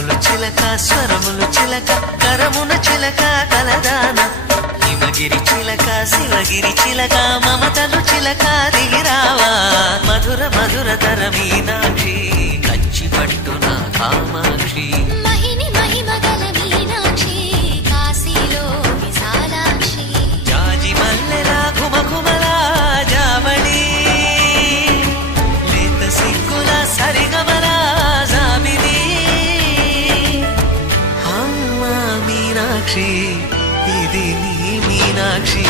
స్వరములు చిలక స్వరములు చిలక కరమున చిలక కలదాన హిమగిరి చిలక శివగిరి చిలక మమతలు చిలక దిగిరావా మధుర మధుర తర మీనాక్షి కంచి పట్టున కామాక్షి మహిని మహిమగల మీనాక్షి కాశీలో విశాలాక్షి జాజి మల్లెలా ఘుమఘుమలా జావళి లేత సిగ్గుల సరిగమలా జాబిలి అమ్మా మీనాక్షి ఇది నీ మీనాక్షి